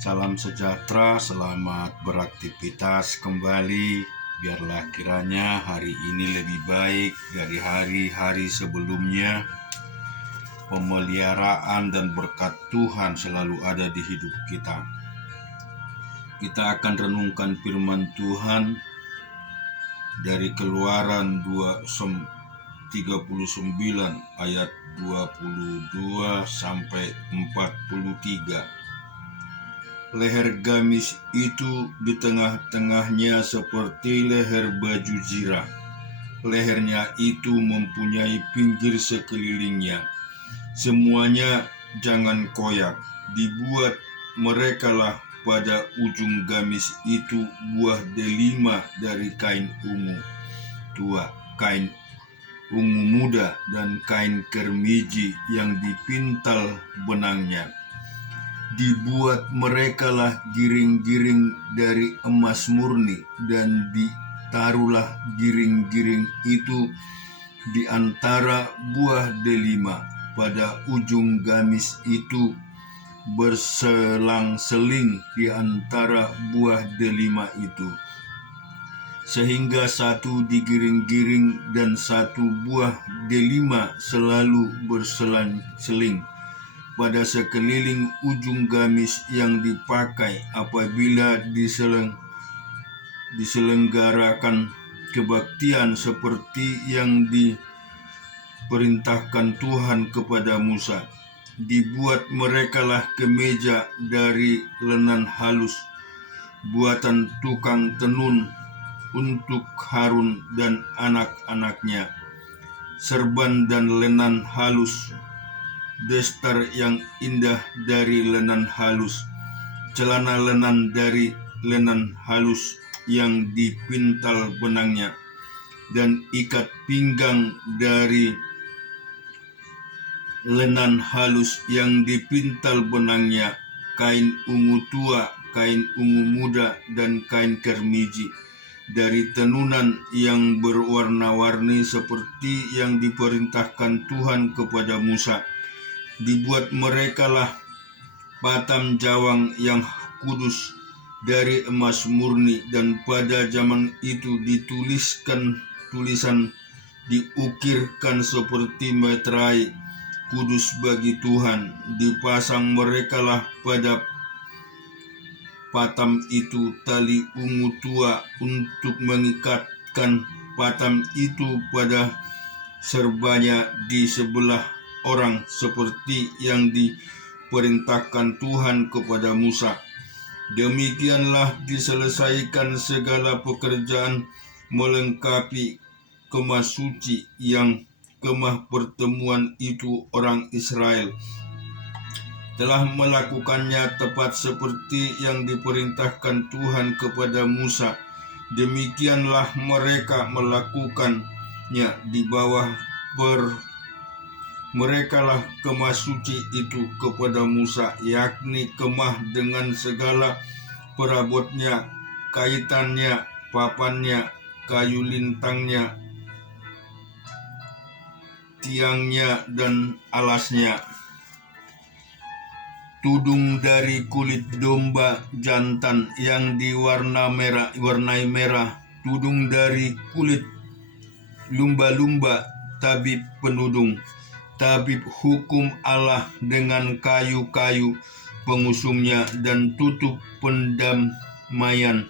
Salam sejahtera, selamat beraktivitas kembali. Biarlah kiranya hari ini lebih baik dari hari-hari sebelumnya. Pemeliharaan dan berkat Tuhan selalu ada di hidup kita. Kita akan renungkan firman Tuhan dari Keluaran 39 ayat 22 sampai 43. Leher gamis itu di tengah-tengahnya seperti leher baju zirah. Lehernya itu mempunyai pinggir sekelilingnya. Semuanya jangan koyak. Dibuat merekalah pada ujung gamis itu buah delima dari kain ungu tua, kain ungu muda, dan kain kermiji yang dipintal benangnya. Dibuat merekalah giring-giring dari emas murni, dan ditaruhlah giring-giring itu di antara buah delima. Pada ujung gamis itu berselang-seling di antara buah delima itu, sehingga satu digiring-giring dan satu buah delima selalu berselang-seling pada sekeliling ujung gamis yang dipakai apabila diselenggarakan kebaktian seperti yang diperintahkan Tuhan kepada Musa. Dibuat merekalah kemeja dari lenan halus, buatan tukang tenun untuk Harun dan anak-anaknya, serban dan lenan halus, destar yang indah dari lenan halus, celana lenan dari lenan halus yang dipintal benangnya, dan ikat pinggang dari lenan halus yang dipintal benangnya, kain ungu tua, kain ungu muda, dan kain kermiji dari tenunan yang berwarna-warni seperti yang diperintahkan Tuhan kepada Musa. Dibuat merekalah patam jawang yang kudus dari emas murni, dan pada zaman itu diukirkan seperti meterai kudus bagi Tuhan. Dipasang merekalah pada patam itu tali ungu tua untuk mengikatkan patam itu pada serbanya di sebelah orang seperti yang diperintahkan Tuhan kepada Musa. Demikianlah diselesaikan segala pekerjaan melengkapi kemah suci yang kemah pertemuan itu. Orang Israel telah melakukannya tepat seperti yang diperintahkan Tuhan kepada Musa. Demikianlah mereka melakukannya di bawah merekalah kemah suci itu kepada Musa, yakni kemah dengan segala perabotnya, kaitannya, papannya, kayu lintangnya, tiangnya, dan alasnya. Tudung dari kulit domba jantan yang warnai merah, tudung dari kulit lumba-lumba, tabib penudung, tabib hukum Allah dengan kayu-kayu pengusungnya, dan tutup pendamaian,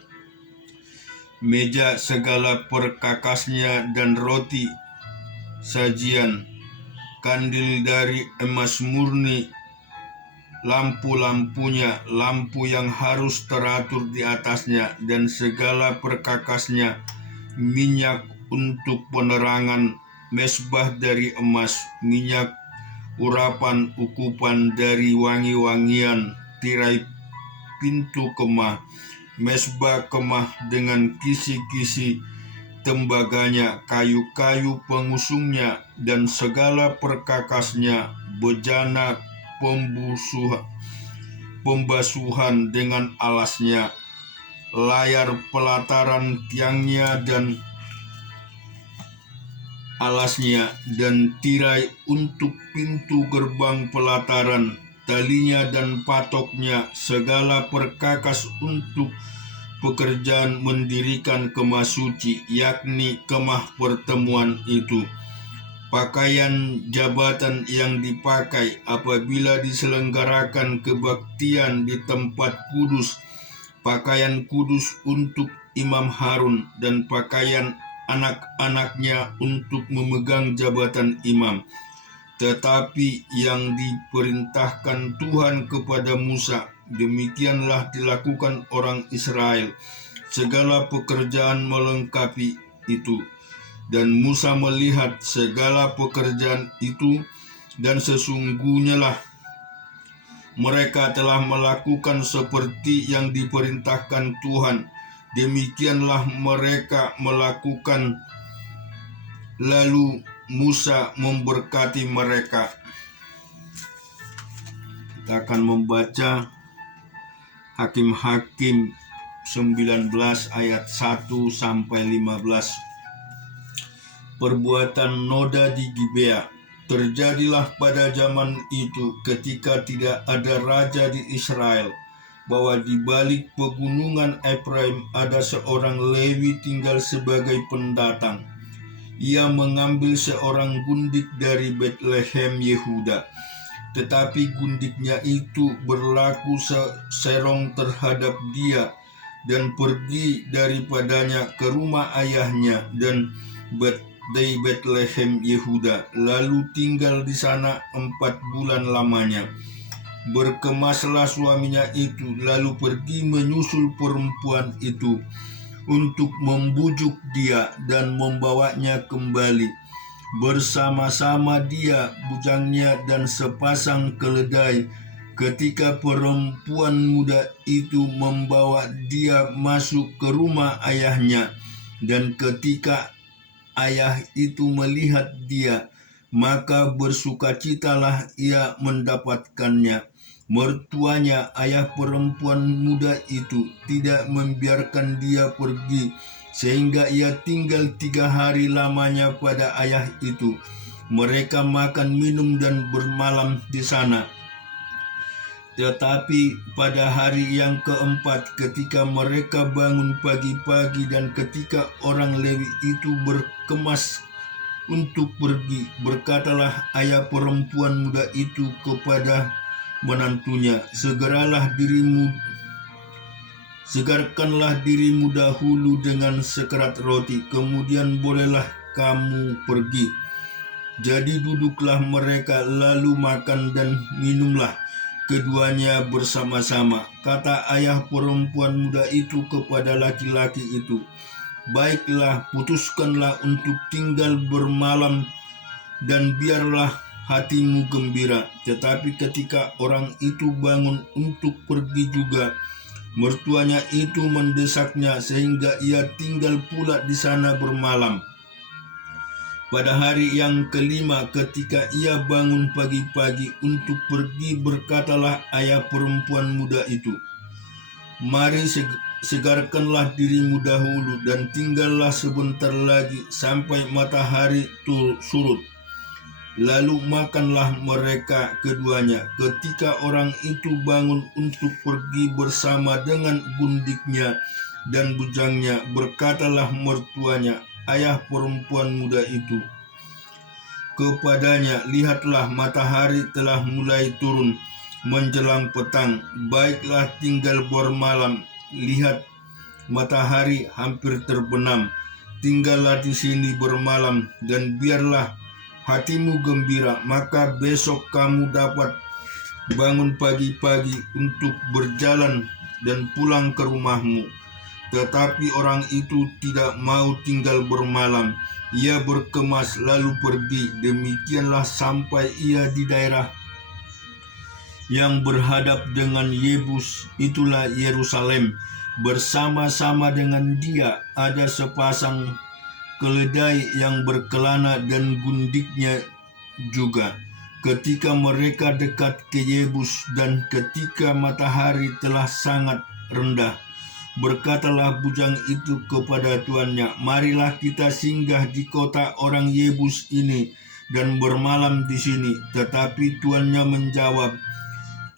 meja segala perkakasnya, dan roti sajian, kandil dari emas murni, lampu-lampunya, lampu yang harus teratur di atasnya, dan segala perkakasnya, minyak untuk penerangan, mesbah dari emas, minyak urapan ukupan dari wangi-wangian, tirai pintu kemah, mesbah kemah dengan kisi-kisi tembaganya, kayu-kayu pengusungnya, dan segala perkakasnya, bejana pembasuhan dengan alasnya, layar pelataran tiangnya dan alasnya, dan tirai untuk pintu gerbang pelataran, talinya dan patoknya, segala perkakas untuk pekerjaan mendirikan kemah suci, yakni kemah pertemuan itu. Pakaian jabatan yang dipakai apabila diselenggarakan kebaktian di tempat kudus, pakaian kudus untuk Imam Harun dan pakaian anak-anaknya untuk memegang jabatan imam. Tetapi yang diperintahkan Tuhan kepada Musa, demikianlah dilakukan orang Israel. Segala pekerjaan melengkapi itu. Dan Musa melihat segala pekerjaan itu, dan sesungguhnyalah mereka telah melakukan seperti yang diperintahkan Tuhan. Demikianlah mereka melakukan. Lalu Musa memberkati mereka. Kita akan membaca Hakim-Hakim 19 ayat 1 sampai 15. Perbuatan noda di Gibea. Terjadilah pada zaman itu, ketika tidak ada raja di Israel, bahwa di balik pegunungan Efraim ada seorang Lewi tinggal sebagai pendatang. Ia mengambil seorang gundik dari Betlehem Yehuda, tetapi gundiknya itu berlaku serong terhadap dia, dan pergi daripadanya ke rumah ayahnya dan di Betlehem Yehuda, lalu tinggal di sana 4 bulan lamanya. Berkemaslah suaminya itu, lalu pergi menyusul perempuan itu untuk membujuk dia dan membawanya kembali. Bersama-sama dia, bujangnya, dan sepasang keledai. Ketika perempuan muda itu membawa dia masuk ke rumah ayahnya, dan ketika ayah itu melihat dia, maka bersukacitalah ia mendapatkannya. Mertuanya, ayah perempuan muda itu, tidak membiarkan dia pergi, sehingga ia tinggal 3 hari lamanya pada ayah itu. Mereka makan, minum, dan bermalam di sana. Tetapi pada hari yang keempat, ketika mereka bangun pagi-pagi dan ketika orang Lewi itu berkemas untuk pergi, berkatalah ayah perempuan muda itu kepada menantunya, segarkanlah dirimu dahulu dengan sekerat roti, kemudian bolehlah kamu pergi. Jadi duduklah mereka, lalu makan dan minumlah keduanya bersama-sama. Kata ayah perempuan muda itu kepada laki-laki itu, baiklah, putuskanlah untuk tinggal bermalam, dan biarlah hatimu gembira. Tetapi ketika orang itu bangun untuk pergi juga, mertuanya itu mendesaknya sehingga ia tinggal pula di sana bermalam. Pada hari yang kelima, ketika ia bangun pagi-pagi untuk pergi, berkatalah ayah perempuan muda itu, mari segarkanlah dirimu dahulu dan tinggallah sebentar lagi sampai matahari surut. Lalu makanlah mereka keduanya. Ketika orang itu bangun untuk pergi bersama dengan gundiknya dan bujangnya, berkatalah mertuanya, ayah perempuan muda itu, kepadanya, lihatlah, matahari telah mulai turun menjelang petang. Baiklah, tinggal bermalam. Lihat, matahari hampir terbenam. Tinggallah di sini bermalam, dan biarlah hatimu gembira. Maka besok kamu dapat bangun pagi-pagi untuk berjalan dan pulang ke rumahmu. Tetapi orang itu tidak mau tinggal bermalam. Ia berkemas lalu pergi. Demikianlah sampai ia di daerah yang berhadap dengan Yebus, itulah Yerusalem. Bersama-sama dengan dia ada sepasang keledai yang berkelana dan gundiknya juga. Ketika mereka dekat ke Yebus dan ketika matahari telah sangat rendah, berkatalah bujang itu kepada tuannya, marilah kita singgah di kota orang Yebus ini dan bermalam di sini. Tetapi tuannya menjawab,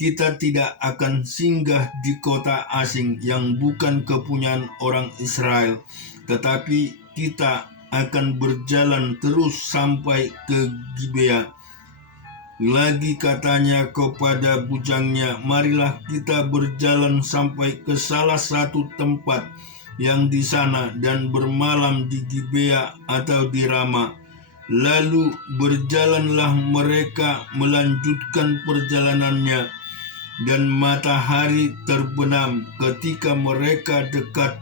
kita tidak akan singgah di kota asing yang bukan kepunyaan orang Israel, tetapi kita akan berjalan terus sampai ke Gibea. Lagi katanya kepada bujangnya, marilah kita berjalan sampai ke salah satu tempat yang di sana dan bermalam di Gibea atau di Rama. Lalu berjalanlah mereka melanjutkan perjalanannya, dan matahari terbenam ketika mereka dekat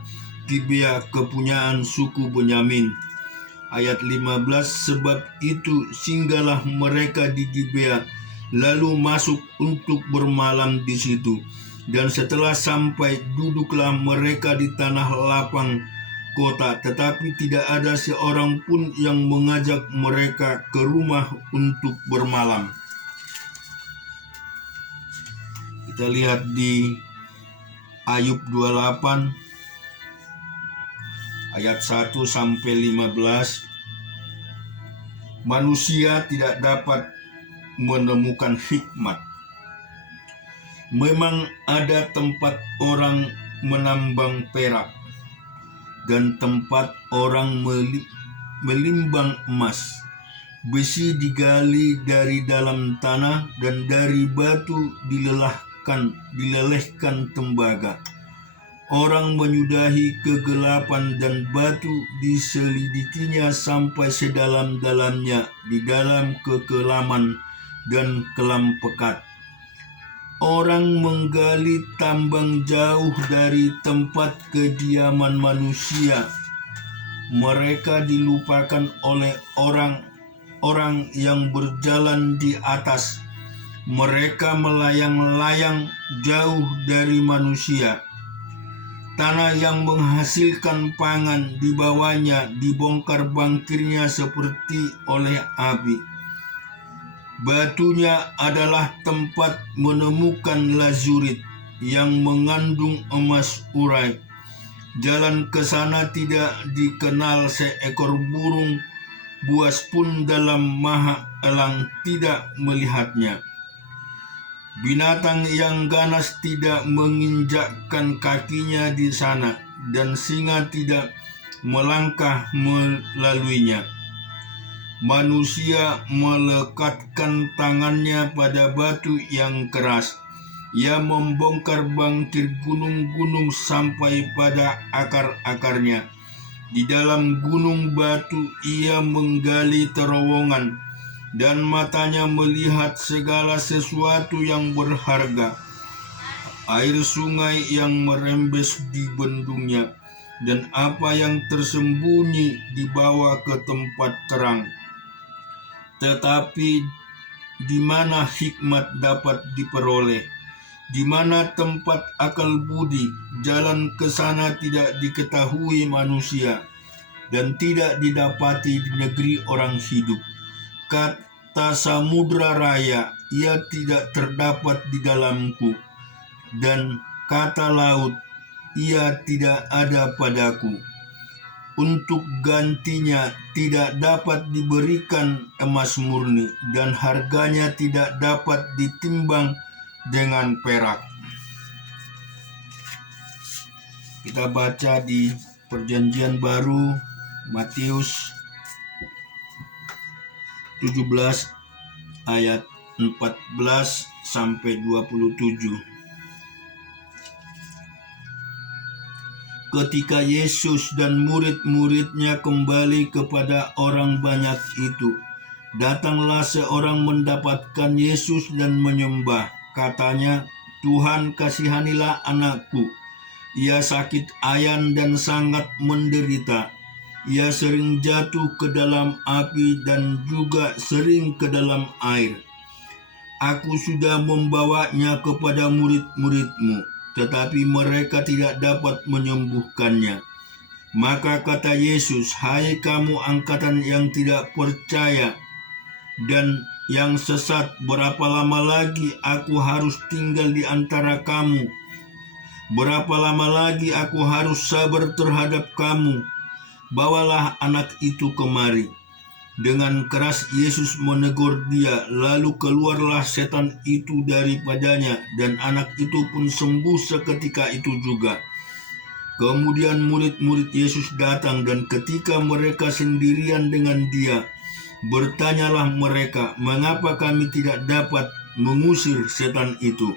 Gibea kepunyaan suku Benyamin. Ayat 15, sebab itu singgahlah mereka di Gibea, lalu masuk untuk bermalam di situ. Dan setelah sampai, duduklah mereka di tanah lapang kota, tetapi tidak ada seorang pun yang mengajak mereka ke rumah untuk bermalam. Kita lihat di Ayub 28 ayat 1 sampai 15. Manusia tidak dapat menemukan hikmat. Memang ada tempat orang menambang perak dan tempat orang melimbang emas. Besi digali dari dalam tanah dan dari batu dilelehkan tembaga. Orang menyudahi kegelapan dan batu diselidikinya sampai sedalam-dalamnya di dalam kekelaman dan kelam pekat. Orang menggali tambang jauh dari tempat kediaman manusia. Mereka dilupakan oleh orang yang berjalan di atas. Mereka melayang-layang jauh dari manusia. Tanah yang menghasilkan pangan di bawahnya dibongkar bangkirnya seperti oleh api. Batunya adalah tempat menemukan lazurit yang mengandung emas urai. Jalan ke sana tidak dikenal seekor burung buas pun dalam maha elang tidak melihatnya. Binatang yang ganas tidak menginjakkan kakinya di sana, dan singa tidak melangkah melaluinya. Manusia melekatkan tangannya pada batu yang keras. Ia membongkar bangkir gunung-gunung sampai pada akar-akarnya. Di dalam gunung batu ia menggali terowongan, dan matanya melihat segala sesuatu yang berharga. Air sungai yang merembes di bendungnya, dan apa yang tersembunyi dibawa ke tempat terang. Tetapi di mana hikmat dapat diperoleh? Di mana tempat akal budi? Jalan ke sana tidak diketahui manusia, dan tidak didapati di negeri orang hidup. Kata samudra raya, ia tidak terdapat di dalamku, dan kata laut, ia tidak ada padaku. Untuk gantinya tidak dapat diberikan emas murni, dan harganya tidak dapat ditimbang dengan perak. Kita baca di Perjanjian Baru, Matius 17 ayat 14 sampai 27. Ketika Yesus dan murid-muridnya kembali kepada orang banyak itu, datanglah seorang mendapatkan Yesus dan menyembah. Katanya, "Tuhan, kasihanilah anakku. Ia sakit ayan dan sangat menderita. Ia sering jatuh ke dalam api dan juga sering ke dalam air. Aku sudah membawanya kepada murid-murid-mu, tetapi mereka tidak dapat menyembuhkannya." Maka kata Yesus, "Hai kamu angkatan yang tidak percaya dan yang sesat, berapa lama lagi aku harus tinggal di antara kamu? Berapa lama lagi aku harus sabar terhadap kamu? Bawalah anak itu kemari." Dengan keras Yesus menegur dia, lalu keluarlah setan itu daripadanya, dan anak itu pun sembuh seketika itu juga. Kemudian murid-murid Yesus datang, dan ketika mereka sendirian dengan dia, bertanyalah mereka, "Mengapa kami tidak dapat mengusir setan itu?"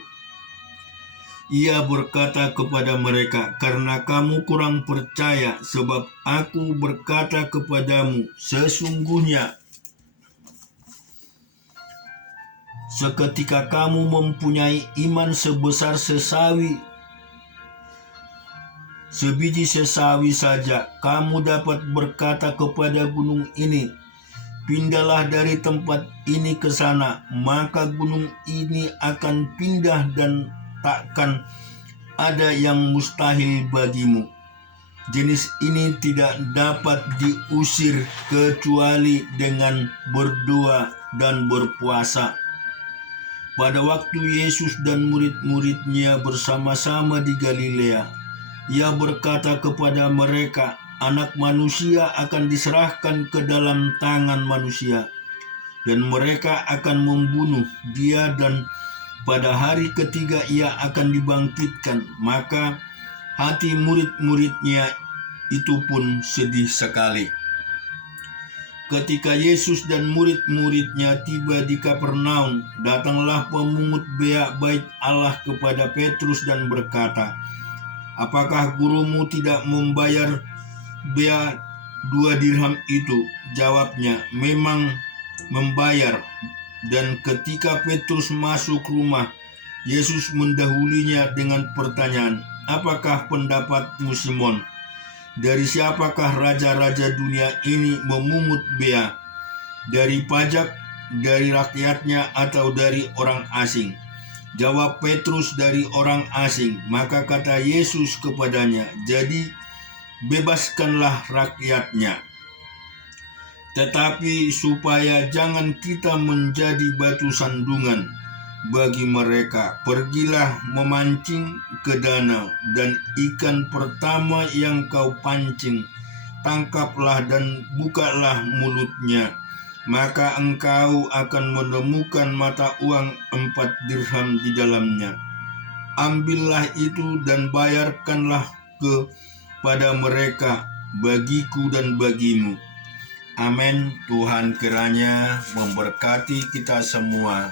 Ia berkata kepada mereka, "Karena kamu kurang percaya, sebab aku berkata kepadamu, sesungguhnya seketika kamu mempunyai iman sebesar sebiji sesawi saja, kamu dapat berkata kepada gunung ini, 'Pindahlah dari tempat ini ke sana,' maka gunung ini akan pindah dan takkan ada yang mustahil bagimu. Jenis ini tidak dapat diusir kecuali dengan berdoa dan berpuasa." Pada waktu Yesus dan murid-muridnya bersama-sama di Galilea, ia berkata kepada mereka, "Anak manusia akan diserahkan ke dalam tangan manusia, dan mereka akan membunuh dia, dan pada hari ketiga ia akan dibangkitkan." Maka hati murid-muridnya itu pun sedih sekali. Ketika Yesus dan murid-muridnya tiba di Kapernaum, datanglah pemungut bea bait Allah kepada Petrus dan berkata, "Apakah gurumu tidak membayar bea 2 dirham itu?" Jawabnya, "Memang membayar." Dan ketika Petrus masuk rumah, Yesus mendahulinya dengan pertanyaan, "Apakah pendapatmu, Simon? Dari siapakah raja-raja dunia ini memungut bea? Dari pajak, dari rakyatnya, atau dari orang asing?" Jawab Petrus, "Dari orang asing." Maka kata Yesus kepadanya, "Jadi bebaskanlah rakyatnya. Tetapi supaya jangan kita menjadi batu sandungan bagi mereka, pergilah memancing ke danau, dan ikan pertama yang kau pancing, tangkaplah dan bukalah mulutnya. Maka engkau akan menemukan mata uang 4 dirham di dalamnya. Ambillah itu dan bayarkanlah kepada mereka, bagiku dan bagimu." Amin. Tuhan kiranya memberkati kita semua.